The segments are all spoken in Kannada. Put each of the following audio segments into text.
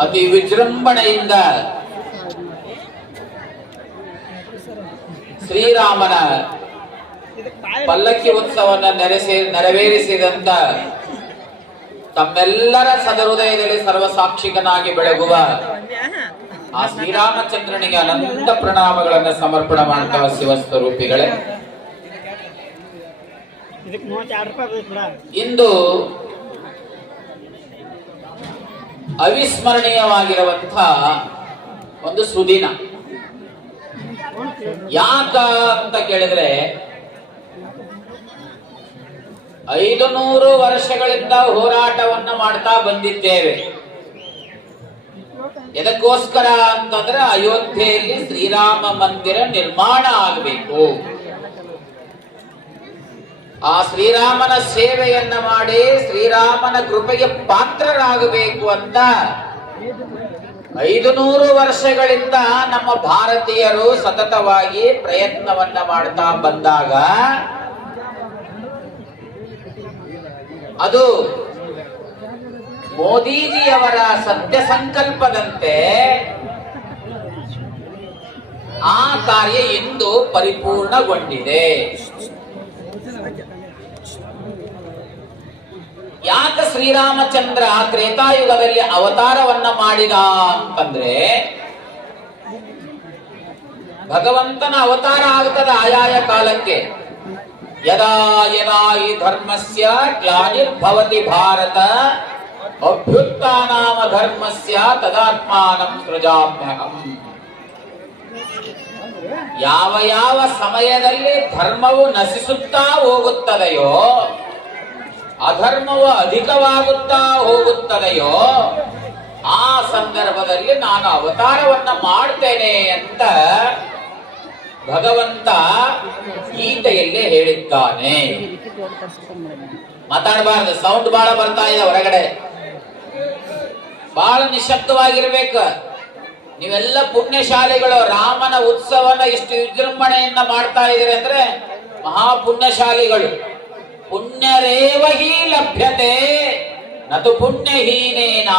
ಅತಿ ವಿಜೃಂಭಣೆಯಿಂದ ಶ್ರೀರಾಮನ ಪಲ್ಲಕ್ಕಿ ಉತ್ಸವವನ್ನು ನೆರೆಸಿ ನೆರವೇರಿಸಿದಂತ ತಮ್ಮೆಲ್ಲರ ಸದಹೃದಯದಲ್ಲಿ ಸರ್ವಸಾಕ್ಷಿಕನಾಗಿ ಬೆಳಗುವ ಆ ಶ್ರೀರಾಮಚಂದ್ರನಿಗೆ ಅನಂತ ಪ್ರಣಾಮಗಳನ್ನು ಸಮರ್ಪಣೆ ಮಾಡುತ್ತಾ ಶಿವಸ್ವರೂಪಿಗಳೇ. ಇಂದು ಅವಿಸ್ಮರಣೀಯವಾಗಿರುವಂಥ ಒಂದು ಸುದಿನ. ಯಾಕ ಅಂತ ಕೇಳಿದ್ರೆ ಐದು ನೂರು ವರ್ಷಗಳಿಂದ ಹೋರಾಟವನ್ನು ಮಾಡ್ತಾ ಬಂದಿದ್ದೇವೆ. ಎದಕ್ಕೋಸ್ಕರ ಅಂತಂದ್ರೆ ಅಯೋಧ್ಯೆಯಲ್ಲಿ ಶ್ರೀರಾಮ ಮಂದಿರ ನಿರ್ಮಾಣ ಆಗಬೇಕು. ಆ ಶ್ರೀರಾಮನ ಸೇವೆಯನ್ನ ಮಾಡಿ ಶ್ರೀರಾಮನ ಕೃಪೆಗೆ ಪಾತ್ರರಾಗಬೇಕು ಅಂತ ಐದು ನೂರು ವರ್ಷಗಳಿಂದ ನಮ್ಮ ಭಾರತೀಯರು ಸತತವಾಗಿ ಪ್ರಯತ್ನವನ್ನ ಮಾಡ್ತಾ ಬಂದಾಗ ಅದು ಮೋದಿಜಿಯವರ ಸತ್ಯ ಸಂಕಲ್ಪದಂತೆ ಆ ಕಾರ್ಯ ಇಂದು ಪರಿಪೂರ್ಣಗೊಂಡಿದೆ. ಯಾಕ ಶ್ರೀರಾಮಚಂದ್ರ ತ್ರೇತಾಯುಗದಲ್ಲಿ ಅವತಾರವನ್ನ ಮಾಡಿದ ಅಂತಂದ್ರೆ, ಭಗವಂತನ ಅವತಾರ ಆಗ್ತದ ಆಯಾಯ ಕಾಲಕ್ಕೆ. ಯದಾ ಯದಾ ಈ ಧರ್ಮಸ್ಯ ಗ್ಲಾನಿರ್ಭವತಿ ಭಾರತ, ಅಭ್ಯುತ್ಥಾನಾಮ ಧರ್ಮಸ್ಯ ತದಾತ್ಮಾನಂ ಸೃಜಾಭ್ಯಹಂ. ಯಾವ ಯಾವ ಸಮಯದಲ್ಲಿ ಧರ್ಮವು ನಶಿಸುತ್ತಾ ಹೋಗುತ್ತದೆಯೋ ಅಧರ್ಮವು ಅಧಿಕವಾಗುತ್ತಾ ಹೋಗುತ್ತದೆಯೋ, ಆ ಸಂದರ್ಭದಲ್ಲಿ ನಾನು ಅವತಾರವನ್ನ ಮಾಡ್ತೇನೆ ಅಂತ ಭಗವಂತ ಗೀತೆಯಲ್ಲಿ ಹೇಳಿದ್ದಾನೆ. ಮಾತಾಡಬಾರದು ಸೌಂಡ್ ಬಹಳ ಬರ್ತಾ ಇದೆ ಹೊರಗಡೆ. ಬಹಳ ನಿಶಬ್ದವಾಗಿರ್ಬೇಕು. ನೀವೆಲ್ಲ ಪುಣ್ಯಶಾಲಿಗಳು, ರಾಮನ ಉತ್ಸವನ ಇಷ್ಟು ವಿಜೃಂಭಣೆಯಿಂದ ಮಾಡ್ತಾ ಇದ್ದೀರಿ ಅಂದ್ರೆ ಮಹಾ ಪುಣ್ಯಶಾಲಿಗಳು. ಪುಣ್ಯರೇವ ಹಿ ಲಭ್ಯತೆ, ನತು ಪುಣ್ಯಹೀನೇನ.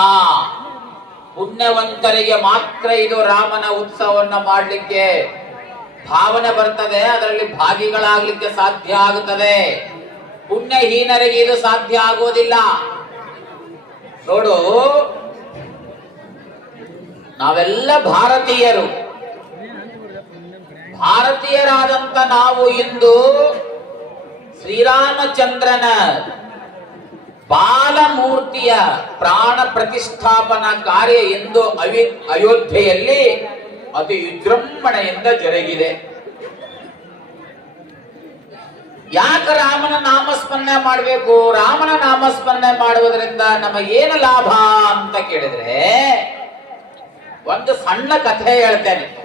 ಪುಣ್ಯವಂತರಿಗೆ ಮಾತ್ರ ಇದು ರಾಮನ ಉತ್ಸವವನ್ನ ಮಾಡಲಿಕ್ಕೆ ಭಾವನೆ ಬರ್ತದೆ, ಅದರಲ್ಲಿ ಭಾಗಿಗಳಾಗ್ಲಿಕ್ಕೆ ಸಾಧ್ಯ ಆಗುತ್ತದೆ. ಪುಣ್ಯಹೀನರಿಗೆ ಇದು ಸಾಧ್ಯ ಆಗೋದಿಲ್ಲ ನೋಡು, ನಾವೆಲ್ಲ ಭಾರತೀಯರು. ಭಾರತೀಯರಾದಂತ ನಾವು ಇಂದು ಶ್ರೀರಾಮಚಂದ್ರನ ಬಾಲಮೂರ್ತಿಯ ಪ್ರಾಣ ಪ್ರತಿಷ್ಠಾಪನಾ ಕಾರ್ಯ ಎಂದು ಅವಿ ಅಯೋಧ್ಯೆಯಲ್ಲಿ ಅತಿ ವಿಜೃಂಭಣೆಯಿಂದ ಜರುಗಿದೆ. ಯಾಕೆ ರಾಮನ ನಾಮಸ್ಮರಣೆ ಮಾಡಬೇಕು? ರಾಮನ ನಾಮಸ್ಮರಣೆ ಮಾಡುವುದರಿಂದ ನಮಗೇನು ಲಾಭ ಅಂತ ಕೇಳಿದ್ರೆ, ಒಂದು ಸಣ್ಣ ಕಥೆ ಹೇಳ್ತೇನೆ.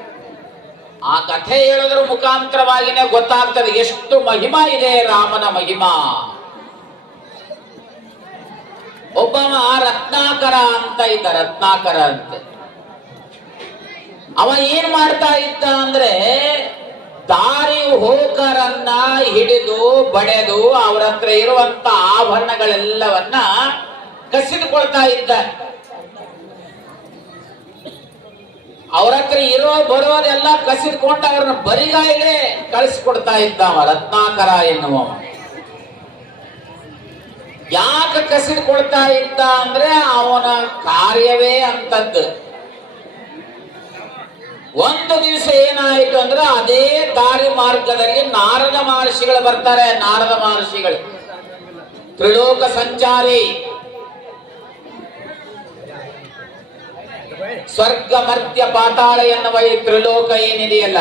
ಆ ಕಥೆ ಹೇಳೋದ್ರ ಮುಖಾಂತರವಾಗಿನೇ ಗೊತ್ತಾಗ್ತದೆ, ಎಷ್ಟು ಮಹಿಮಾ ಇದೆ ರಾಮನ ಮಹಿಮಾ. ಒಬ್ಬವ ರತ್ನಾಕರ ಅಂತ ಇದ್ದ, ರತ್ನಾಕರ ಅಂತ. ಅವ ಏನ್ ಮಾಡ್ತಾ ಇದ್ದ ಅಂದ್ರೆ, ದಾರಿ ಹೋಕರನ್ನ ಹಿಡಿದು ಬಡೆದು ಅವ್ರ ಹತ್ರ ಇರುವಂತ ಆಭರಣಗಳೆಲ್ಲವನ್ನ ಕಸಿದುಕೊಳ್ತಾ ಇದ್ದ. ಅವ್ರ ಹತ್ರ ಇರೋ ಬರೋದೆಲ್ಲ ಕಸಿದ್ಕೊಂಡು ಅವ್ರನ್ನ ಬರಿಗಾಯಿಗೆ ಕಳಿಸ್ಕೊಡ್ತಾ ಇದ್ದಾವ ರತ್ನಾಕರ ಎನ್ನುವ ಯಾಕೆ ಕಸಿದ್ಕೊಳ್ತಾ ಇದ್ದ ಅಂದ್ರೆ ಅವನ ಕಾರ್ಯವೇ ಅಂತದ್ದು. ಒಂದು ದಿವಸ ಏನಾಯಿತು ಅಂದ್ರೆ ಅದೇ ದಾರಿ ಮಾರ್ಗದಲ್ಲಿ ನಾರದ ಮಹರ್ಷಿಗಳು ಬರ್ತಾರೆ, ನಾರದ ಮಹರ್ಷಿಗಳು. ತ್ರಿಲೋಕ ಸಂಚಾರಿ. ಸ್ವರ್ಗ ಮರ್ತ್ಯ ಪಾತಾಳ ಎನ್ನುವ ಈ ತ್ರಿಲೋಕ ಏನಿದೆಯಲ್ಲ?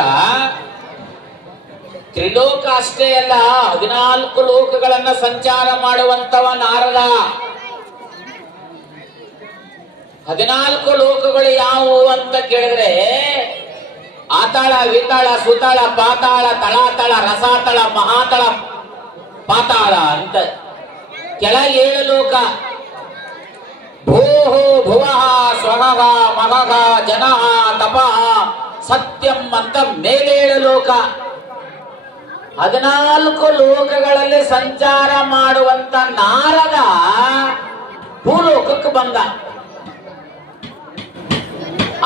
ತ್ರಿಲೋಕ ಅಷ್ಟೇ ಅಲ್ಲ, ಹದಿನಾಲ್ಕು ಲೋಕಗಳನ್ನ ಸಂಚಾರ ಮಾಡುವಂತವ ನಾರದ. ಹದಿನಾಲ್ಕು ಲೋಕಗಳು ಯಾವುವು ಅಂತ ಕೇಳಿದ್ರೆ, ಆತಾಳ, ವಿತಾಳ, ಸುತಾಳ, ಪಾತಾಳ, ತಳಾತಳ, ರಸಾತಳ, ಮಹಾತಳ, ಪಾತಾಳ ಅಂತ. ಕೆಳ ಏಳು ಲೋಕ. ಭೂಹು ಭುವಃ ಸ್ವಗಃ ಮಗಃ ಜನಃ ತಪಃ ಸತ್ಯಂ ಅಂತ ಮೇಲೇಳು ಲೋಕ ಹದಿನಾಲ್ಕು ಲೋಕಗಳಲ್ಲಿ ಸಂಚಾರ ಮಾಡುವಂತ ನಾರದ ಭೂಲೋಕಕ್ಕೆ ಬಂದ.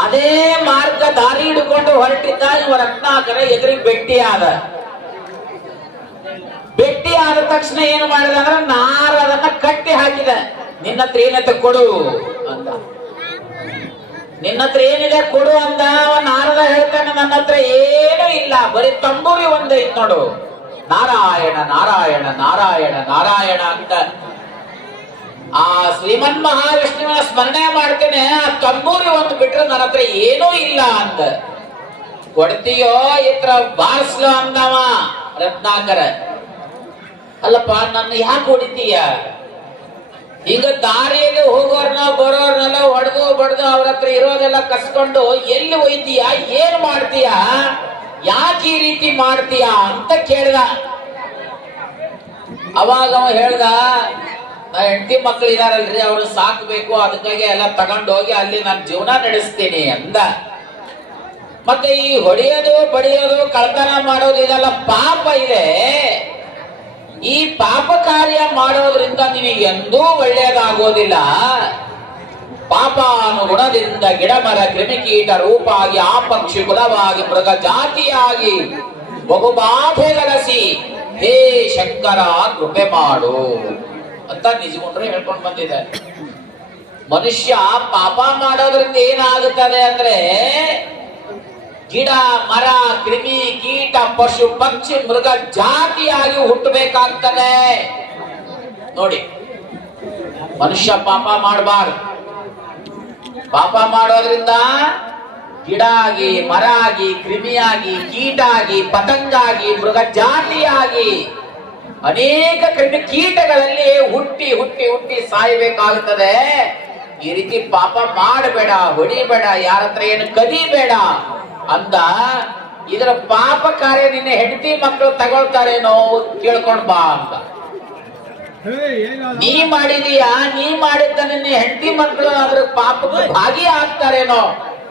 ಅದೇ ಮಾರ್ಗ ದಾರಿ ಹಿಡ್ಕೊಂಡು ಹೊರಟಿದ್ದ ಇವ ರತ್ನಾಕರ ಎದುರಿಗೆ ಆದ. ಭೇಟಿ ಆದ ತಕ್ಷಣ ಏನು ಮಾಡಿದ ಅಂದ್ರೆ ನಾರದನ್ನ ಕಟ್ಟಿ ಹಾಕಿದ. ನಿನ್ನ ಹತ್ರ ಏನಂತ ಕೊಡು ಅಂತ. ನಿನ್ನ ಹತ್ರ ಏನಿದೆ ಕೊಡು ಅಂದ ನಾರದ ಹೇಳ್ತಾನೆ, ನನ್ನ ಹತ್ರ ಏನೂ ಇಲ್ಲ. ಬರೀ ತಂಬೂರಿ ಒಂದೈತ್ ನೋಡು. ನಾರಾಯಣ ನಾರಾಯಣ ನಾರಾಯಣ ನಾರಾಯಣ ಅಂತ. ಆ ಶ್ರೀಮನ್ ಮಹಾವಿಷ್ಣುವಿನ ಸ್ಮರಣೆ ಮಾಡ್ತೇನೆ, ಆ ತಂಬೂರಿ ಒಂದು ಬಿಟ್ರೆ ನನ್ನ ಹತ್ರ ಏನೂ ಇಲ್ಲ ಅಂತ. ಕೊಡ್ತೀಯೋ, ಇತ್ರ ಬಾರಿಸ್ಲೋ ಅಂದವ ರತ್ನಾಕರ. ಅಲ್ಲಪ್ಪ, ನನ್ನ ಯಾಕೆ ಹೊಡಿತೀಯ? ಈಗ ದಾರಿಯಲ್ಲಿ ಹೋಗೋರ್ನ ಬರೋರ್ನೆಲ್ಲ ಹೊಡೆದು ಬಡ್ದು ಅವ್ರ ಹತ್ರ ಇರೋದೆಲ್ಲ ಕಸ್ಕೊಂಡು ಎಲ್ಲಿ ಒಯ್ತೀಯ? ಏನ್ ಮಾಡ್ತೀಯ? ಯಾಕೆ ಈ ರೀತಿ ಮಾಡ್ತೀಯ ಅಂತ ಕೇಳ್ದ. ಅವಾಗ ಅವ ಹೇಳ್ದ ಹೆಂಡತಿ ಮಕ್ಳು ಇದಾರಲ್ರಿ, ಅವ್ರು ಸಾಕ್ಬೇಕು ಅದಕ್ಕಾಗಿ ಎಲ್ಲ ತಗೊಂಡೋಗಿ ಅಲ್ಲಿ ನಾನು ಜೀವನ ನಡೆಸ್ತೀನಿ ಅಂದ. ಮತ್ತೆ ಈ ಹೊಡೆಯೋದು, ಬಡಿಯೋದು, ಕಳ್ತನ ಮಾಡೋದು ಇದೆಲ್ಲ ಪಾಪ ಇದೆ. ಈ ಪಾಪ ಕಾರ್ಯ ಮಾಡೋದ್ರಿಂದ ನಿಮಗೆ ಎಂದೂ ಒಳ್ಳೆಯದಾಗೋದಿಲ್ಲ. ಗಿಡ ಮರ ಕ್ರಿಮಿಕೀಟ ರೂಪಾಗಿ ಆ ಪಕ್ಷಿ ಕುಲವಾಗಿ ಮೃಗ ಜಾತಿಯಾಗಿ ಬಹುಬಾಧೆಗಳಸಿ ಹೇ ಶಂಕರ, ಕೃಪೆ ಮಾಡು ಅಂತ ನಿಜಗೊಂಡ್ರೆ ಹೇಳ್ಕೊಂಡು ಬಂದಿದೆ. ಮನುಷ್ಯ ಪಾಪ ಮಾಡೋದ್ರಿಂದ ಏನಾಗುತ್ತದೆ ಅಂದ್ರೆ ಗಿಡ, ಮರ, ಕ್ರಿಮಿ, ಕೀಟ, ಪಶು, ಪಕ್ಷಿ, ಮೃಗ ಜಾತಿಯಾಗಿ ಹುಟ್ಟಬೇಕಾಗ್ತದೆ. ನೋಡಿ, ಮನುಷ್ಯ ಪಾಪ ಮಾಡಬಾರ್ದು. ಪಾಪ ಮಾಡೋದ್ರಿಂದ ಗಿಡ ಆಗಿ ಮರ ಆಗಿ ಕ್ರಿಮಿಯಾಗಿ ಕೀಟ ಆಗಿ ಪತಂಗ ಆಗಿ ಮೃಗ ಜಾತಿಯಾಗಿ ಅನೇಕ ಕ್ರಿಮಿ ಕೀಟಗಳಲ್ಲಿ ಹುಟ್ಟಿ ಹುಟ್ಟಿ ಹುಟ್ಟಿ ಸಾಯಬೇಕಾಗುತ್ತದೆ ಈ ರೀತಿ ಪಾಪ ಮಾಡಬೇಡ, ಹೊಡಿಬೇಡ, ಯಾರ ಹತ್ರ ಏನು ಕದಿಬೇಡ ಅಂದ ಇದರ ಪಾಪ ಕಾರ್ಯ ನಿನ್ನೆ ಹೆಂಡತಿ ಮಕ್ಕಳು ತಗೊಳ್ತಾರೇನೋ ಕೇಳ್ಕೊಂಡ್ ಬಾ ಅಂತ. ನೀ ಮಾಡಿದೀಯಾ? ನೀ ಮಾಡಿದ್ದ ನಿನ್ನ ಹೆಂಡತಿ ಮಕ್ಕಳು ಅದ್ರ ಪಾಪಕ್ಕೆ ಭಾಗಿ ಆಗ್ತಾರೇನೋ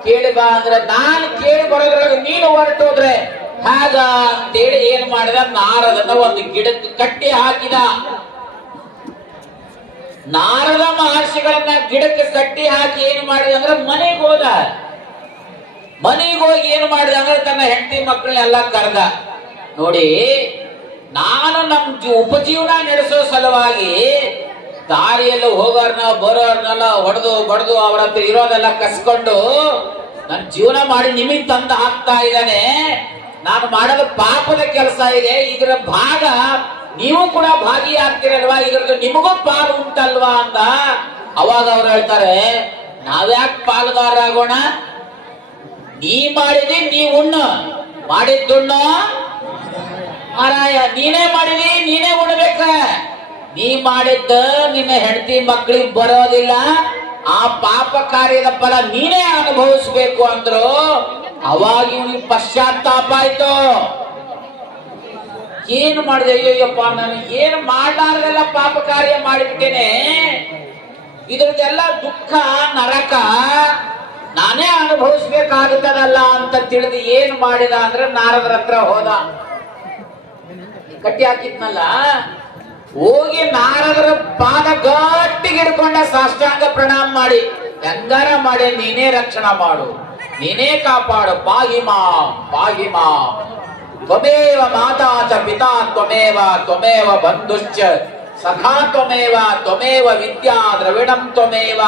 ಕೇಳಿ ಬಾ ಅಂದ್ರೆ ನಾನು ಕೇಳಿ ಬರೋದ್ರಾಗ ನೀನು ಹೊರಟೋದ್ರೆ ಹಾಗ ಅಂತೇಳಿ ಏನ್ ಮಾಡಿದ? ನಾರದನ್ನ ಒಂದು ಗಿಡಕ್ಕೆ ಕಟ್ಟಿ ಹಾಕಿದ. ನಾರದ ಮಹರ್ಷಿಗಳನ್ನ ಗಿಡಕ್ಕೆ ಕಟ್ಟಿ ಹಾಕಿ ಏನು ಮಾಡಿದ ಅಂದ್ರೆ ಮನೆಗೆ ಹೋದ. ಮನೆಗೆ ಹೋಗಿ ಏನು ಮಾಡಿದ ಅಂದ್ರೆ ತನ್ನ ಹೆಂಡತಿ ಮಕ್ಕಳನ್ನೆಲ್ಲ ಕರೆದ. ನೋಡಿ, ನಾನು ನಮ್ ಉಪಜೀವನ ನಡೆಸೋ ಸಲುವಾಗಿ ದಾರಿಯಲ್ಲಿ ಹೋಗೋರ್ನ, ಬರೋರ್ನೆಲ್ಲ ಹೊಡೆದು, ಬಡ್ದು ಅವ್ರ ಹತ್ರ ಇರೋದೆಲ್ಲ ಕಸ್ಕೊಂಡು ನನ್ನ ಜೀವನ ಮಾಡಿ ನಿಮಗೆ ತಂದು ಹಾಕ್ತಾ ಇದ್ದಾನೆ. ನಾನು ಮಾಡೋದು ಪಾಪದ ಕೆಲಸ ಇದೆ. ಇದರ ಭಾಗ ನೀವು ಕೂಡ ಭಾಗಿಯಾಗ್ತಿರಲ್ವಾ? ಇದ್ರದ್ದು ನಿಮಗೂ ಪಾಲು ಉಂಟಲ್ವಾ ಅಂತ ಅವಾಗ ಅವ್ರು ಹೇಳ್ತಾರೆ, ನಾವ್ಯಾಕೆ ಪಾಲುದಾರರಾಗೋಣ? ನೀ ಮಾಡಿದಿ, ನೀ ಉಣ್ಣ. ಮಾಡಿದ್ದುಣ್ಣ? ಮಾರಾಯ, ನೀನೇ ಮಾಡಿದಿ, ನೀನೇ ಉಣ್ಬೇಕ. ನೀ ಮಾಡಿದ್ದ ನಿನ್ನ ಹೆಂಡತಿ ಮಕ್ಕಳಿಗೆ ಬರೋದಿಲ್ಲ. ಆ ಪಾಪ ಕಾರ್ಯದ ಫಲ ನೀನೇ ಅನುಭವಿಸ್ಬೇಕು ಅಂದ್ರು. ಅವಾಗ ಇವನಿಗೆ ಪಶ್ಚಾತ್ತಾಪ ಆಯ್ತು. ಏನು ಮಾಡಿದೆ? ಅಯ್ಯಯ್ಯಪ್ಪ, ನಾನು ಏನು ಮಾಡಲಾರ್ದೆಲ್ಲ ಪಾಪ ಕಾರ್ಯ ಮಾಡಿಬಿಟ್ಟೇನೆ? ಇದ್ರದ್ದೆಲ್ಲ ದುಃಖ, ನರಕ. ನಾನೇ ಅನುಭವಿಸ್ಬೇಕಾಗುತ್ತದಲ್ಲ ಅಂತ ತಿಳಿದು ಏನ್ ಮಾಡಿದ ಅಂದ್ರೆ ನಾರದ್ರ ಹತ್ರ ಹೋದ. ಕಟ್ಟಿ ಹಾಕಿದ್ನಲ್ಲ? ಹೋಗಿ ನಾರದರ ಪಾದ ಗಟ್ಟಿಗೆ ಸಾಷ್ಟಾಂಗ ಪ್ರಣಾಮ ಮಾಡಿ. ಹೆಂಗಾರ ಮಾಡಿ, ನೀನೇ ರಕ್ಷಣಾ ಮಾಡು. ನೀನೇ ಕಾಪಾಡು. ಪಾಹಿಮಾ ಪಾಹಿಮಾ ತ್ವಮೇವ ಮಾತಾ ಚ ಪಿತಾ, ತ್ವಮೇವ ತ್ವಮೇವ ಬಂಧುಶ್ಚ. ಸಖಾ ತ್ವಮೇವ ತ್ವಮೇವ ವಿದ್ಯಾ ದ್ರವಿಣಂ ತ್ವಮೇವ.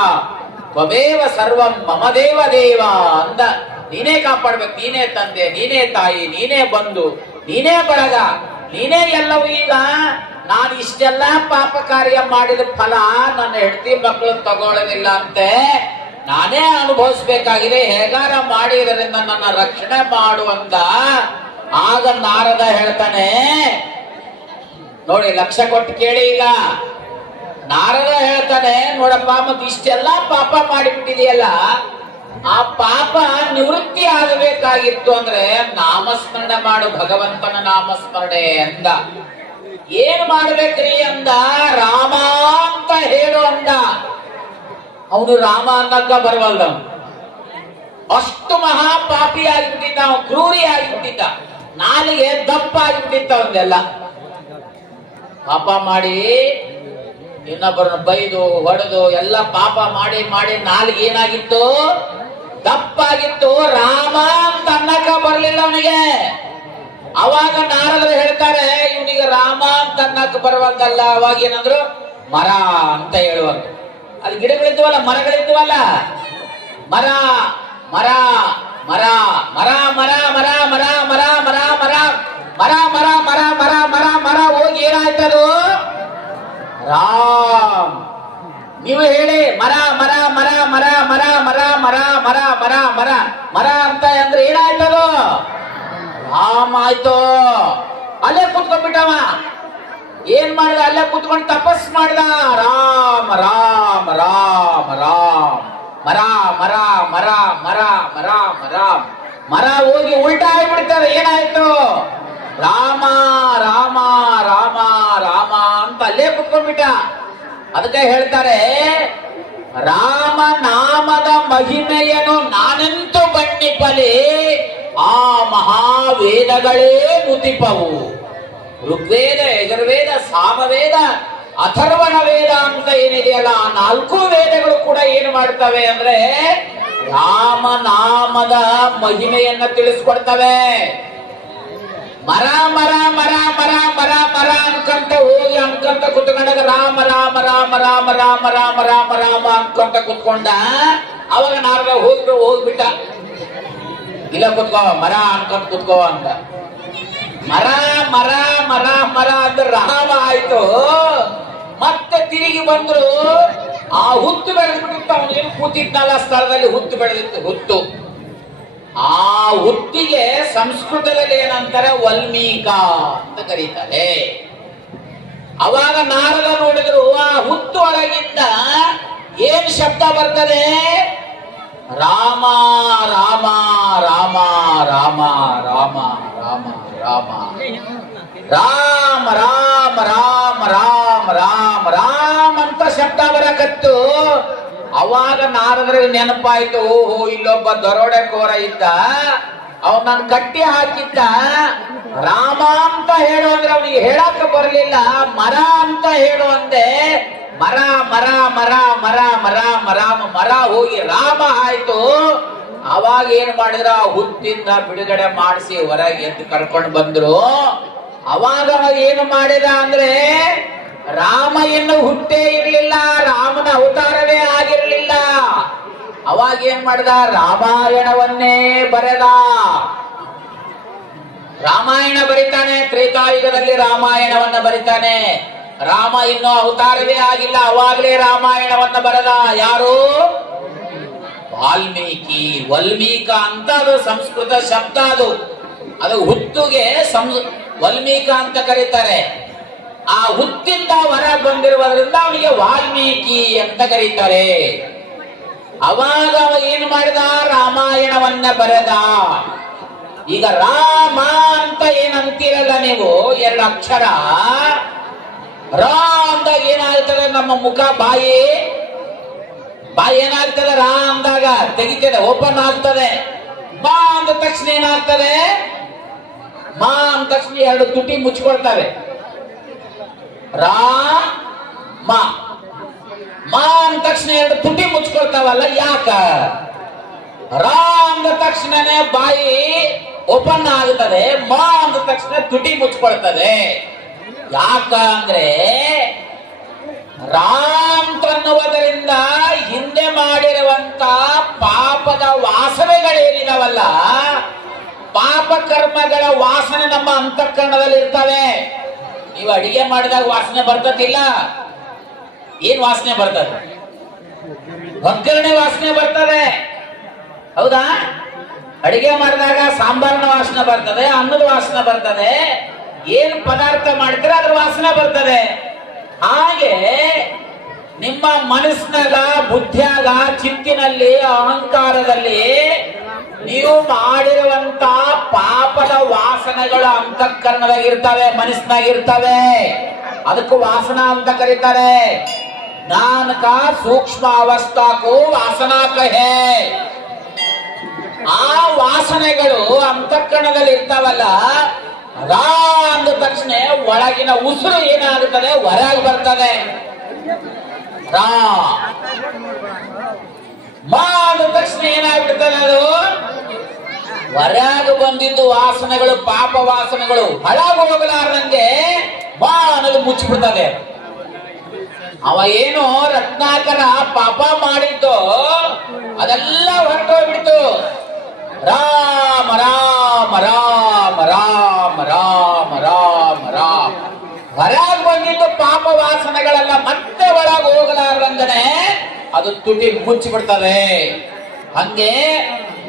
ತ್ವಮೇವ ಸರ್ವಂ ಮಮ ದೇವ ದೇವ ಅಂದ ನೀನೇ ಕಾಪಾಡ್ಬೇಕು, ನೀನೇ ತಂದೆ, ನೀನೇ ತಾಯಿ, ನೀನೇ ಬಂಧು, ನೀನೇ ಬಳಗ, ನೀನೇ ಎಲ್ಲವೂ ಈಗ ನಾನು ಇಷ್ಟೆಲ್ಲ ಪಾಪ ಕಾರ್ಯ ಮಾಡಿದ ಫಲ ನನ್ನ ಹೆಂಡತಿ ಮಕ್ಕಳು ತಗೊಳ್ಳೋದಿಲ್ಲ ಅಂತೆ, ನಾನೇ ಅನುಭವಿಸ್ಬೇಕಾಗಿದೆ, ಹೇಗಾರ ಮಾಡಿ ಇದರಿಂದ ನನ್ನ ರಕ್ಷಣೆ ಮಾಡುವಂತ ಆಗ ನಾರದ ಹೇಳ್ತಾನೆ, ನೋಡಿ ಲಕ್ಷ ಕೊಟ್ಟು ಕೇಳಿ ಈಗ. ನಾರದ ಹೇಳ್ತಾನೆ, ನೋಡಪ್ಪ, ಮತ್ತೆ ಇಷ್ಟೆಲ್ಲ ಪಾಪ ಮಾಡಿಬಿಟ್ಟಿದೆಯಲ್ಲ, ಆ ಪಾಪ ನಿವೃತ್ತಿ ಆಗಬೇಕಾಗಿತ್ತು ಅಂದ್ರೆ ನಾಮಸ್ಮರಣೆ ಮಾಡು, ಭಗವಂತನ ನಾಮಸ್ಮರಣೆ ಅಂದ. ಏನ್ ಮಾಡ್ಬೇಕ್ರಿ ಅಂದ? ರಾಮ ಅಂತ ಹೇಳು ಅಂದ. ಅವನು ರಾಮ ಅನ್ನಕ್ಕ ಬರವಲ್ದ. ಅಷ್ಟು ಮಹಾ ಪಾಪಿ ಆಗಿಬಿಟ್ಟಿದ್ದ ಅವನು ಕ್ರೂರಿ ಆಗಿಬಿಟ್ಟಿದ್ದ, ನಾಲಿಗೆ ದಪ್ಪ ಆಗಿಬಿಟ್ಟಿತ್ತ ಅವನ್ನೆಲ್ಲ. ಪಾಪ ಮಾಡಿ ಇನ್ನೊಬ್ಬರನ್ನ ಬೈದು ಹೊಡೆದು ಎಲ್ಲ ಪಾಪ ಮಾಡಿ ಮಾಡಿ ನಾಲ್ಗೆ ಏನಾಗಿತ್ತು ದಪ್ಪಾಗಿತ್ತು ರಾಮ ಅಂತ ಬರಲಿಲ್ಲ ಅವನಿಗೆ ಅವಾಗ ನಾರದರು ಹೇಳ್ತಾರೆ ಇವನಿಗೆ ರಾಮ ಅಂತ ಅನ್ನಕ್ಕೆ ಬರುವಂತಲ್ಲ ಅವಾಗ ಏನಂದ್ರು ಮರ ಅಂತ ಹೇಳುವಂತ ಅಲ್ಲಿ ಗಿಡಗಳಿದ್ವಲ್ಲ ಮರಗಳಿದ್ವಲ್ಲ ಮರ ಮರ ಮರ ಮರ ಮರ ಮರ ಮರ ಮರ ಮರ ಮರ ಮರ ಮರ ಮರ ಮರ ಮರ ಮರ ಹೋಗಿ ಏನಾಯ್ತದು ರಾಮ್ ನೀವು ಹೇಳಿ ಮರ ಮರ ಮರ ಮರ ಮರ ಮರ ಮರ ಮರ ಮರ ಮರ ಮರ ಅಂತ ಅಂದ್ರೆ ಏನಾಯ್ತದು ರಾಮ್ ಆಯ್ತು ಅಲ್ಲೇ ಕುತ್ಕೊಂಡ್ಬಿಟ್ಟವ ಏನ್ ಮಾಡಿದ ಅಲ್ಲೇ ಕುತ್ಕೊಂಡು ತಪಸ್ ಮಾಡ್ದ ರಾಮ ರಾಮ ರಾಮ ರಾಮ್ ಮರ ಮರ ಮರ ಮರ ಮರ ಮರ ಮರ ಹೋಗಿ ಉಲ್ಟಾ ಆಗ್ಬಿಡ್ತದೆ ಏನಾಯ್ತು ರಾಮ ರಾಮ ರಾಮ ರಾಮ ಅಂತ ಅಲ್ಲೇ ಕುತ್ಕೊಂಡ್ಬಿಟ್ಟ ಅದಕ್ಕೆ ಹೇಳ್ತಾರೆ, ರಾಮ ನಾಮದ ಮಹಿಮೆಯನ್ನು ನಾನಂತೂ ಬಣ್ಣಿಪಲಿ, ಆ ಮಹಾವೇದಗಳೇ ಮುತಿಪವು ಋಗ್ವೇದ, ಯಜುರ್ವೇದ, ಸಾಮವೇದ, ಅಥರ್ವಣ ವೇದ ಅಂತ ಏನಿದೆಯಲ್ಲ, ಆ ನಾಲ್ಕು ವೇದಗಳು ಕೂಡ ಏನು ಮಾಡ್ತವೆ ಅಂದ್ರೆ, ರಾಮ ನಾಮದ ಮಹಿಮೆಯನ್ನ ತಿಳಿಸ್ಕೊಡ್ತವೆ. ಮರ ಮರ ಮರ ಮರ ಮರ ಮರ ಅನ್ಕಂತ ಹೋಗಿ ಅನ್ಕಂತ ಕುತ್ಕೊಂಡಾಗ ರಾಮ ರಾಮ ರಾಮ ರಾಮ ರಾಮ ರಾಮ ರಾಮ ರಾಮ ಅನ್ಕೊಂತ ಕುತ್ಕೊಂಡ ಅವಾಗ ನಾರ್ಗ ಹೋಗ್ಬಿಟ್ಟು ಹೋಗ್ಬಿಟ್ಟ. ಇಲ್ಲ ಕುತ್ಕೋ, ಮರ ಅನ್ಕೊಂತ ಕುತ್ಕೋ ಅಂತ ಮರ ಮರ ಮರ ಮರ ಅಂತ ರಾಮ ಆಯ್ತು. ಮತ್ತೆ ತಿರುಗಿ ಬಂದ್ರು. ಆ ಹುತ್ತು ಬೆಳೆದ್ಬಿಟ್ಟಿತ್ತು, ಅವನೇನು ಕೂತಿದ್ನಲ್ಲ ಸ್ಥಳದಲ್ಲಿ ಹುತ್ತು ಬೆಳೆದಿತ್ತು, ಹುತ್ತು. ಆ ಹುತ್ತಿಗೆ ಸಂಸ್ಕೃತದಲ್ಲಿ ಏನಂತಾರೆ ವಲ್ಮೀಕ ಅಂತ ಕರೀತಾರೆ. ಅವಾಗ ನಾರದ ನೋಡಿದ್ರು, ಆ ಹುತ್ತು ಒಳಗಿಂದ ಏನ್ ಶಬ್ದ ಬರ್ತದೆ? ರಾಮ ರಾಮ ರಾಮ ರಾಮ ರಾಮ ರಾಮ ರಾಮ. ರಾಮ ರಾಮ ರಾಮ ರಾಮ ರಾಮ ರಾಮ ಅಂತ ಶಬ್ದ ಬರಕತ್ತು. ಅವಾಗ ನಾರದ್ರಿಗೆ ನೆನಪಾಯ್ತು, ಓಹೋ, ಇಲ್ಲೊಬ್ಬ ದರೋಡೆಕೋರ ಇದ್ದ. ಅವನನ್ನ ಕಟ್ಟಿ ಹಾಕಿದ್ದ. ರಾಮ ಅಂತ ಹೇಳು ಅಂದ್ರೆ ಅವನಿಗೆ ಹೇಳಕ್ ಬರ್ಲಿಲ್ಲ. ಮರ ಅಂತ ಹೇಳು ಅಂದೆ. ಮರ ಮರ ಮರ ಮರ ಮರ ಮರ ಮರ ಹೋಗಿ ರಾಮ ಆಯ್ತು. ಅವಾಗ ಏನ್ ಮಾಡಿದ್ರ? ಹುತ್ತಿಂದ ಬಿಡುಗಡೆ ಮಾಡಿಸಿ ಹೊರಗೆ ಎದ್ದು ಕರ್ಕೊಂಡು ಬಂದ್ರು. ಅವಾಗ ಅವ ಏನು ಮಾಡಿದ ಅಂದ್ರೆ ರಾಮ ಇನ್ನು ಹುಟ್ಟೇ ಇರಲಿಲ್ಲ, ರಾಮನ ಅವತಾರವೇ ಆಗಿರಲಿಲ್ಲ. ಅವಾಗ ಏನ್ ಮಾಡಿದ? ರಾಮಾಯಣವನ್ನೇ ಬರೆದ. ರಾಮಾಯಣ ಬರಿತಾನೆ, ತ್ರೇತಾಯುಗದಲ್ಲಿ ರಾಮಾಯಣವನ್ನ ಬರಿತಾನೆ. ರಾಮ ಇನ್ನೂ ಅವತಾರವೇ ಆಗಿಲ್ಲ, ಅವಾಗಲೇ ರಾಮಾಯಣವನ್ನ ಬರೆದ. ಯಾರು? ವಾಲ್ಮೀಕಿ. ವಲ್ಮೀಕ ಅಂತ ಅದು ಸಂಸ್ಕೃತ ಶಬ್ದ ಅದು. ಅದು ಹುತ್ತುಗೆ ಸಂ ವಲ್ಮೀಕ ಅಂತ ಕರೀತಾರೆ. ಆ ಹುತ್ತಿಂದ ಹೊರ ಬಂದಿರುವುದರಿಂದ ಅವನಿಗೆ ವಾಲ್ಮೀಕಿ ಅಂತ ಕರೀತಾರೆ. ಅವಾಗ ಅವ ಏನು ಮಾಡಿದ? ರಾಮಾಯಣವನ್ನ ಬರೆದ. ಈಗ ರಾಮ ಅಂತ ಏನಂತೀರಲ್ಲ ನೀವು? ಎರಡು ಅಕ್ಷರ. ರಾ ಅಂದಾಗ ಏನಾಗ್ತದೆ ನಮ್ಮ ಮುಖ? ಬಾಯಿ? ಬಾಯಿ ಏನಾಗ್ತದೆ? ರಾ ಅಂದಾಗ ತೆಗಿತದೆ, ಓಪನ್ ಆಗ್ತದೆ. ಬಾ ಅಂದ ತಕ್ಷಣ ಏನಾಗ್ತದೆ? ಮಾ ಅಂದ ತಕ್ಷಣ ಎರಡು ತುಟಿ ಮುಚ್ಕೊಳ್ತವೆ. ರಾ ಮಾ ಅಂದ ತಕ್ಷಣ ಎರಡು ತುಟಿ ಮುಚ್ಕೊಳ್ತಾವಲ್ಲ, ಯಾಕ? ರಾ ಅಂದ ತಕ್ಷಣನೇ ಬಾಯಿ ಓಪನ್ ಆಗುತ್ತದೆ ಮಾ ಅಂದ ತಕ್ಷಣ ತುಟಿ ಮುಚ್ಕೊಳ್ತದೆ. ಯಾಕ ಅಂದ್ರೆ ರಾಮ್ ಅನ್ನುವುದರಿಂದ ಹಿಂದೆ ಮಾಡಿರುವಂತ ಪಾಪದ ವಾಸನೆಗಳೇನಿದಾವಲ್ಲ, ಪಾಪ ಕರ್ಮಗಳ ವಾಸನೆ ನಮ್ಮ ಅಂತಃಕರಣದಲ್ಲಿ ಇರ್ತವೆ ನೀವು ಅಡಿಗೆ ಮಾಡಿದಾಗ ವಾಸನೆ ಬರ್ತತಿಲ್ಲ? ಏನ್ ವಾಸನೆ ಬರ್ತದೆ? ಒಗ್ಗರಣೆ ವಾಸನೆ ಬರ್ತದೆ. ಹೌದಾ? ಅಡಿಗೆ ಮಾಡಿದಾಗ ಸಾಂಬಾರಿನ ವಾಸನೆ ಬರ್ತದೆ, ಅನ್ನದ ವಾಸನೆ ಬರ್ತದೆ. ಏನ್ ಪದಾರ್ಥ ಮಾಡಿದ್ರೆ ಅದ್ರ ವಾಸನೆ ಬರ್ತದೆ. ಹಾಗೆ ನಿಮ್ಮ ಮನಸ್ಸಿನಾಗ, ಬುದ್ಧಿಯಾಗ, ಚಿತ್ತಿನಲ್ಲಿ, ಅಹಂಕಾರದಲ್ಲಿ ನೀವು ಮಾಡಿರುವಂತ ಪಾಪದ ವಾಸನೆಗಳು ಅಂತಃಕರಣದಾಗ ಇರ್ತವೆ ಮನಸ್ಸಿನಾಗ ಇರ್ತವೆ ಅದಕ್ಕೂ ವಾಸನ ಅಂತ ಕರೀತಾರೆ. ನಾನಕ ಸೂಕ್ಷ್ಮ ಅವಸ್ಥಾಕು ವಾಸನಾ ಕಹೆ ಆ ವಾಸನೆಗಳು ಅಂತಃಕರಣದಲ್ಲಿ ಇರ್ತಾವಲ್ಲ ರಾ ಅಂದ ತಕ್ಷಣ ಒಳಗಿನ ಉಸಿರು ಏನಾಗುತ್ತದೆ? ಹೊರಗೆ ಬರ್ತದೆ. ರಾ. ಮಾ ಅಂದ ತಕ್ಷಣ ಏನಾಗ್ಬಿಡ್ತಾನೆ ಅದು? ಹೊರಗೆ ಬಂದಿದ್ದು ವಾಸನೆಗಳು, ಪಾಪ ವಾಸನೆಗಳು. ಹಳಾಗ ಹೋಗಲಾರ್ದಂಗೆ ಬಾ ಅನ್ನೋದು ಮುಚ್ಚಿಬಿಡ್ತದೆ. ಅವ ಏನು ರತ್ನಾಕರ ಪಾಪ ಮಾಡಿದ್ದು, ಅದೆಲ್ಲ ಹೊರಟೋಗ್ಬಿಡ್ತು. ರಾಮ ರಾಮ ರಾಮ ರಾಮ ರಾಮ ರಾಮ ರಾಮ. ಹೊರಗೆ ಬಂದಿದ್ದು ಪಾಪ ವಾಸನೆಗಳೆಲ್ಲ ಮತ್ತೆ ಅದು ತುಟಿ ಮುಚ್ಚಿಬಿಡ್ತದೆ ಹಂಗೆ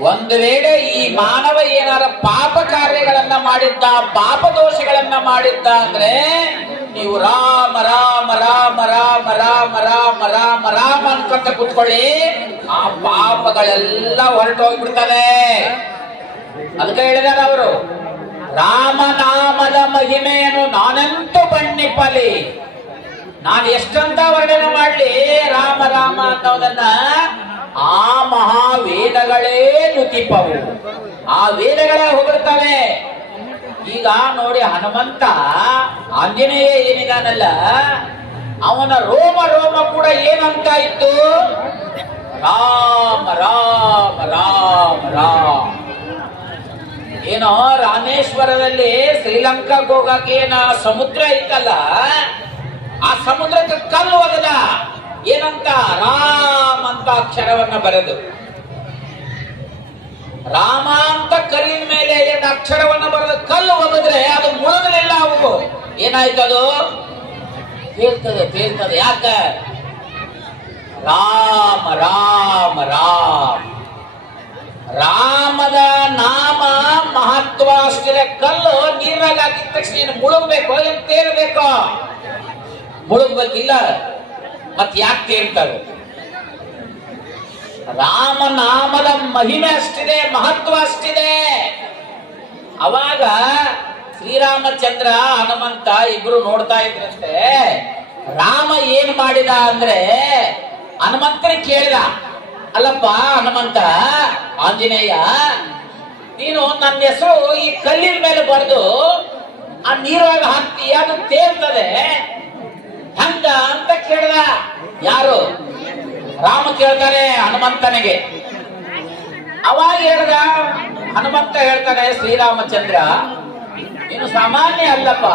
ಒಂದು ವೇಳೆ ಈ ಮಾನವ ಏನಾರ ಪಾಪ ಕಾರ್ಯಗಳನ್ನ ಮಾಡಿದ್ದ, ಪಾಪ ದೋಷಗಳನ್ನ ಮಾಡಿದ್ದ ಅಂದ್ರೆ ನೀವು ರಾಮ ರಾಮ ರಾಮ ರಾಮ ರಾಮ ರಾಮ ರಾಮ ರಾಮ ಅನ್ಕೊಂತ ಕುತ್ಕೊಳ್ಳಿ, ಆ ಪಾಪಗಳೆಲ್ಲ ಹೊರಟೋಗ್ಬಿಡ್ತದೆ ಅದಕ್ಕೆ ಹೇಳಿದಾರ ಅವರು ರಾಮನಾಮದ ಮಹಿಮೆಯನ್ನು ನಾನೆಂತೂ ಬಣ್ಣಿಪ್ಪಲಿ. ನಾನು ಎಷ್ಟಂತ ವರ್ಣನೆ ಮಾಡಲಿ? ರಾಮ ರಾಮ ಅನ್ನೋದನ್ನ ಆ ಮಹಾವೇದಗಳೇ ನುತಿಪವು ಆ ವೇದಗಳೇ ಹೊಗಳ್ತವೆ. ಈಗ ನೋಡಿ ಹನುಮಂತ, ಆಂಜನೇಯ ಏನಿದಾನಲ್ಲ, ಅವನ ರೋಮ ರೋಮ ಕೂಡ ಏನಂತ ಇತ್ತು? ರಾಮ ರಾಮ ರಾಮ ರಾಮ. ಏನೋ ರಾಮೇಶ್ವರದಲ್ಲಿ ಶ್ರೀಲಂಕಾಕ್ಕೆ ಹೋಗಕ್ಕೆ ಏನ ಸಮುದ್ರ ಇತ್ತಲ್ಲ ಆ ಸಮುದ್ರಕ್ಕೆ ಕಲ್ಲು ಒಗದ. ಏನಂತ? ರಾಮ್ ಅಂತ ಅಕ್ಷರವನ್ನ ಬರೆದು. ರಾಮ ಅಂತ ಕಲ್ಲಿನ ಮೇಲೆ ಏನು ಅಕ್ಷರವನ್ನ ಬರೆದು ಕಲ್ಲು ಒಗದ್ರೆ ಅದು ಮುಳುಗಲಿಲ್ಲ ಅವು ಏನಾಯ್ತು ಅದು ತೇಲ್ತದೆ ತೇಲ್ತದೆ ಯಾಕ? ರಾಮ ರಾಮ ರಾಮ. ರಾಮದ ನಾಮ ಮಹತ್ವ ಅಷ್ಟಿದೆ. ಕಲ್ಲು ನೀರಾಗ ಹಾಕಿದ ತಕ್ಷಣ ಮುಳುಗ್ಬೇಕು, ಏನ್ ತೇರ್ಬೇಕು? ಮುಳುಗ್ಬೇಕಿಲ್ಲ. ಮತ್ ಯಾಕೆ ಕೇಳ್ತಾರೆ? ರಾಮನಾಮದ ಮಹಿಮೆ ಅಷ್ಟಿದೆ, ಮಹತ್ವ ಅಷ್ಟಿದೆ. ಅವಾಗ ಶ್ರೀರಾಮಚಂದ್ರ, ಹನುಮಂತ ಇಬ್ರು ನೋಡ್ತಾ ಇದ್ರಂತೆ. ರಾಮ ಏನ್ ಮಾಡಿದ ಅಂದ್ರೆ ಹನುಮಂತನ ಕೇಳಿದ, ಅಲ್ಲಪ್ಪ, ಹನುಮಂತ, ಆಂಜನೇಯ, ನೀನು ನನ್ನ ಹೆಸರು ಈ ಕಲ್ಲಿನ ಮೇಲೆ ಬರೆದು ಆ ನೀರೊಳಗೆ ಹಾಕ್ತಿ ಅದು ತೇಲ್ತದೆ. ಹಂಗ ಅಂತ ಕೇಳಿದ. ಯಾರು? ರಾಮ ಕೇಳ್ತಾನೆ ಹನುಮಂತನಿಗೆ. ಅವಾಗ ಹೇಳ್ದ, ಹನುಮಂತ ಹೇಳ್ತಾನೆ, ಶ್ರೀರಾಮಚಂದ್ರ, ನೀನು ಸಾಮಾನ್ಯ ಅಲ್ಲಪ್ಪ,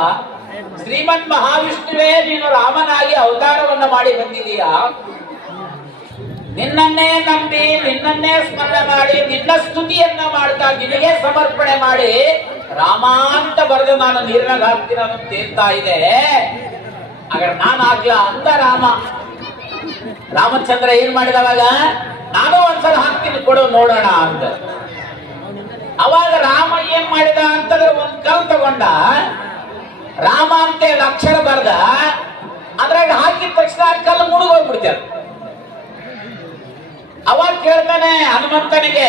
ಶ್ರೀಮನ್ ಮಹಾವಿಷ್ಣುವೇ, ನೀನು ರಾಮನಾಗಿ ಅವತಾರವನ್ನ ಮಾಡಿ ಬಂದಿದೀಯ ನಿನ್ನನ್ನೇ ನಂಬಿ, ನಿನ್ನನ್ನೇ ಸ್ಮರಣೆ ಮಾಡಿ, ನಿನ್ನ ಸ್ತುತಿಯನ್ನ ಮಾಡ್ತಾ ನಿನಗೆ ಸಮರ್ಪಣೆ ಮಾಡಿ ರಾಮಾಂತ ಬರೆದು ನಾನು ನೀರಿನಾಗ ಹಾಕ್ತೀನಿ ಅನ್ನೋದು ತೀರ್ತಾ ಇದೆ ಹಾಗಾದ್ರೆ ನಾನು ಆಗ್ಲ ಅಂತ ರಾಮ. ರಾಮಚಂದ್ರ ಏನ್ ಮಾಡಿದವಾಗ, ನಾನು ಒಂದ್ಸಲ ಹಾಕ್ತೀನಿ ಕೊಡು, ನೋಡೋಣ ಅಂತ. ಅವಾಗ ರಾಮ ಏನ್ ಮಾಡಿದ ಅಂತಂದ್ರೆ ಒಂದ್ ಕಲ್ ತಗೊಂಡ. ರಾಮ ಅಂತ ಅಕ್ಷರ ಬರ್ದ. ಅದ್ರಾಗ ಹಾಕಿದ ತಕ್ಷಣ ಕಲ್ಲು ಮುಳುಗೋಗ್ಬಿಡ್ತಾರೆ ಅವಾಗ ಕೇಳ್ತಾನೆ ಹನುಮಂತನಿಗೆ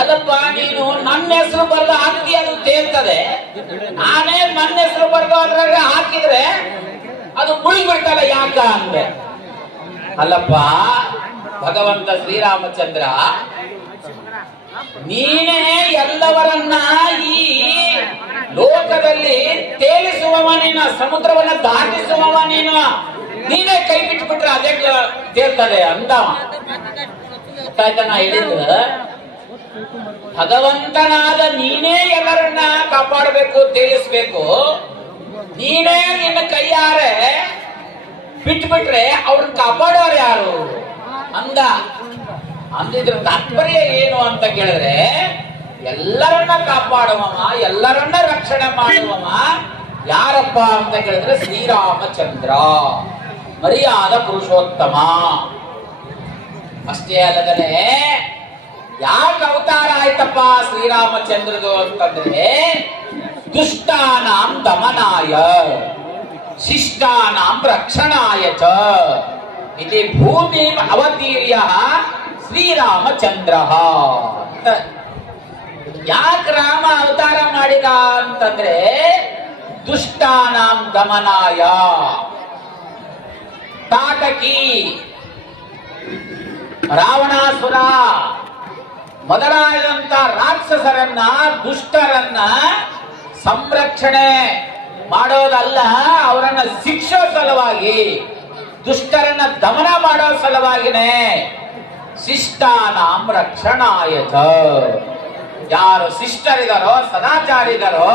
ಅದಪ್ಪ ನೀನು ನನ್ನ ಹೆಸರು ಬರ್ದು ಹಾಕಿ ಅದು ತೇಲ್ತದೆ ನಾನೇ ನನ್ನ ಹೆಸರು ಬರ್ದು ಅದ್ರಾಗ ಹಾಕಿದ್ರೆ ಅದು ಮುಳುಗ್ಬಿಡ್ತಲ್ಲ ಯಾಕ ಅಂದೆ ಅಲ್ಲಪ್ಪ, ಭಗವಂತ ಶ್ರೀರಾಮಚಂದ್ರ, ನೀನೇ ಎಲ್ಲವರನ್ನ ಈ ಲೋಕದಲ್ಲಿ ತೇಲಿಸುವವ ನೀನ, ಸಮುದ್ರವನ್ನ ದಾಟಿಸುವವ ನೀನ. ನೀನೇ ಕೈ ಬಿಟ್ಬಿಟ್ರೆ ಅದೇ ತೇರ್ತದೆ ಅಂತ. ಹೇಳಿದ ಗೊತ್ತಾಯ್ತಾ ನಾ ಭಗವಂತನಾದ ನೀನೇ ಎಲ್ಲರನ್ನ ಕಾಪಾಡಬೇಕು, ತೇಲಿಸ್ಬೇಕು. ನೀನೇ ನಿನ್ನ ಕೈಯಾರೆ ಬಿಟ್ಬಿಟ್ರೆ ಅವ್ರನ್ನ ಕಾಪಾಡೋರು ಯಾರು? ಅಂದ. ಅಂದಿದ್ರ ತಾತ್ಪರ್ಯ ಏನು ಅಂತ ಕೇಳಿದ್ರೆ, ಎಲ್ಲರನ್ನ ಕಾಪಾಡುವವ, ಎಲ್ಲರನ್ನ ರಕ್ಷಣೆ ಮಾಡುವವ ಯಾರಪ್ಪ ಅಂತ ಕೇಳಿದ್ರೆ, ಶ್ರೀರಾಮಚಂದ್ರ. ಮರ್ಯಾದ ಪುರುಷೋತ್ತಮ. ಅಷ್ಟೇ ಅಲ್ಲದನೆ, ಯಾಕೆ ಅವತಾರ ಆಯ್ತಪ್ಪ ಶ್ರೀರಾಮಚಂದ್ರದು ಅಂತಂದ್ರೆ ದುಷ್ಟಾನಾಂ ದಮನಾಯ ಶಿಷ್ಟಾನಾಂ ರಕ್ಷಣಾಯ ಚ ಇತಿ ಭೂಮಿ ಅವತೀರ್ಯ ಶ್ರೀರಾಮಚಂದ್ರ ಅಂತ ಯಾಕೆ ರಾಮ ಅವತಾರ ಮಾಡಿದ ಅಂತಂದ್ರೆ, ದುಷ್ಟಾನಾಂ ದಮನಾಯ। ತಾಟಕಿ ರಾವಣಾಸುರ, ಮೊದಲಾದಂತ ರಾಕ್ಷಸರನ್ನ, ದುಷ್ಟರನ್ನ ಸಂರಕ್ಷಣೆ ಮಾಡೋದಲ್ಲ, ಅವರನ್ನ ಶಿಕ್ಷೋ ಸಲುವಾಗಿ, ದುಷ್ಟರನ್ನ ದಮನ ಮಾಡೋ ಸಲುವಾಗಿನೇ ಶಿಷ್ಟಾನಾಂ ರಕ್ಷಣಾಯತ. ಯಾರು ಶಿಷ್ಟರಿದಾರೋ, ಸದಾಚಾರಿದಾರೋ,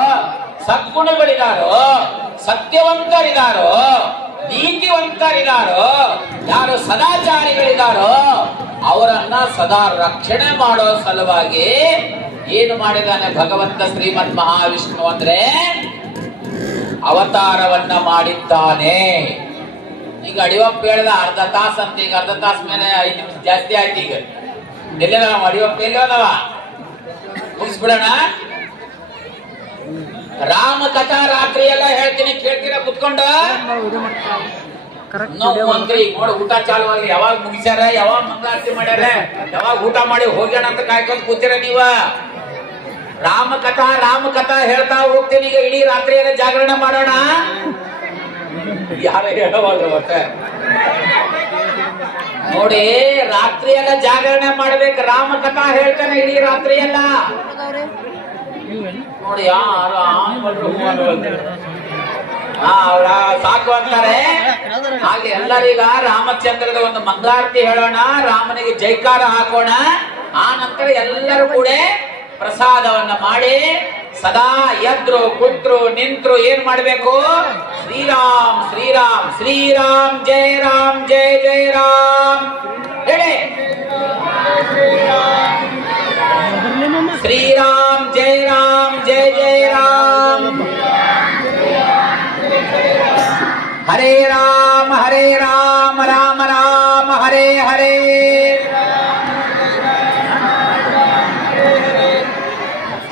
ಸದ್ಗುಣಗಳಿದಾರೋ, ಸತ್ಯವಂತರಿದಾರೋ, ನೀತಿವಂತರಿದಾರೋ, ಯಾರು ಸದಾಚಾರಿಗಳಿದಾರೋ, ಅವರನ್ನ ಸದಾ ರಕ್ಷಣೆ ಮಾಡೋ ಸಲುವಾಗಿ ಏನು ಮಾಡಿದಾನೆ ಭಗವಂತ ಶ್ರೀಮದ್ ಮಹಾವಿಷ್ಣು ಅಂದ್ರೆ? ಅವತಾರವನ್ನ ಮಾಡಿದ್ದಾನೆ. ಈಗ ಅಡಿವಪ್ಪ ಹೇಳ್ದ ಅರ್ಧ ತಾಸ ಅಂತ, ಈಗ ಅರ್ಧ ತಾಸ ಮೇಲೆ ಐದು ನಿಮಿಷ ಜಾಸ್ತಿ ಆಯ್ತು ಈಗ. ಎಲ್ಲ ನಾವು ಅಡಿವಪ್ಪ? ಎಲ್ಲೋದವ? ಮುಗಿಸ್ಬಿಡೋಣ. ರಾಮ ಕಥಾ ರಾತ್ರಿ ಎಲ್ಲ ಹೇಳ್ತೀನಿ, ಕೇಳ್ತೀರಾ ಕುತ್ಕೊಂಡು? ನಾವು ಈಗ ನೋಡಿ ಊಟ ಚಾಲು ಆಗಿ ಯಾವಾಗ ಮುಗಿಸ್ಯಾರ? ಯಾವಾಗ ಮಂಗಳಾರತಿ ಮಾಡ್ಯಾರ? ಯಾವಾಗ ಊಟ ಮಾಡಿ ಹೋಗ್ಯಾನ ಅಂತ ಕಾಯ್ಕೊಂಡ್ ಕೂತೀರ ನೀವ? ರಾಮ ಕಥಾ ರಾಮ ಕಥಾ ಹೇಳ್ತಾ ಹೋಗ್ತೀನಿ. ಈಗ ಇಡೀ ರಾತ್ರಿ ಎಲ್ಲ ಜಾಗರಣೆ ಮಾಡೋಣ? ಯಾರು ಹೇಳವಾಗ ಮತ್ತೆ. ನೋಡಿ ರಾತ್ರಿ ಎಲ್ಲ ಜಾಗರಣೆ ಮಾಡ್ಬೇಕು? ರಾಮ ಕಥಾ ಹೇಳ್ತಾನೆ ಇಡೀ ರಾತ್ರಿ ಎಲ್ಲ. ನೋಡಿ ಯಾರು ಆಂಬಲ್ರು ಹೂ ಅನ್ನೋದು. ಹಾ ಅವ್ರ ಸಾಕು ಅಂತಾರೆ. ಹಾಗೆ ಎಲ್ಲರಿಗ ರಾಮಚಂದ್ರದ ಒಂದು ಮಂಗಳಾರತಿ ಹೇಳೋಣ, ರಾಮನಿಗೆ ಜೈಕಾರ ಹಾಕೋಣ. ಆ ನಂತರ ಎಲ್ಲರೂ ಕೂಡ ಪ್ರಸಾದವನ್ನ ಮಾಡಿ, ಸದಾ ಎದ್ರು ಕುತ್ರು ನಿಂತ್ರು ಏನ್ ಮಾಡ್ಬೇಕು? ಶ್ರೀರಾಮ್ ಶ್ರೀರಾಮ್ ಶ್ರೀರಾಮ್, ಜಯ ರಾಮ್, ಜಯ ಜಯ ರಾಮ್. ಹೇಳಿ. ಶ್ರೀರಾಮ್, ಜಯ ರಾಮ್. हरे राम हरे राम राम राम, हरे हरे।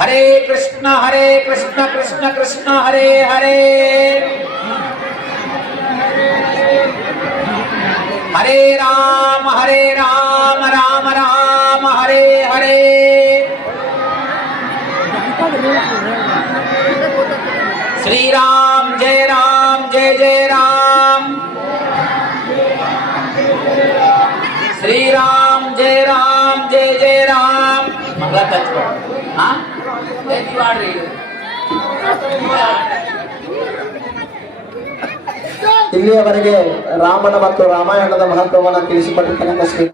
हरे कृष्ण हरे कृष्ण कृष्ण कृष्ण, हरे हरे। हरे राम हरे राम राम राम, हरे हरे। श्री राम, जय राम। రామ్ జయ జయ రామ్ శ్రీరామ్ జయ రామ్ జయ జయ రామ్ మళ్ళా తెచ్చుకోండి ಇಲ್ಲಿಯವರೆಗೆ ರಾಮನ ಮತ್ತು ರಾಮಾಯಣದ ಮಹತ್ವವನ್ನು ತಿಳಿಸಿಕೊಟ್ಟಿರ್ತಕ್ಕಂಥ ಶ್ರೀ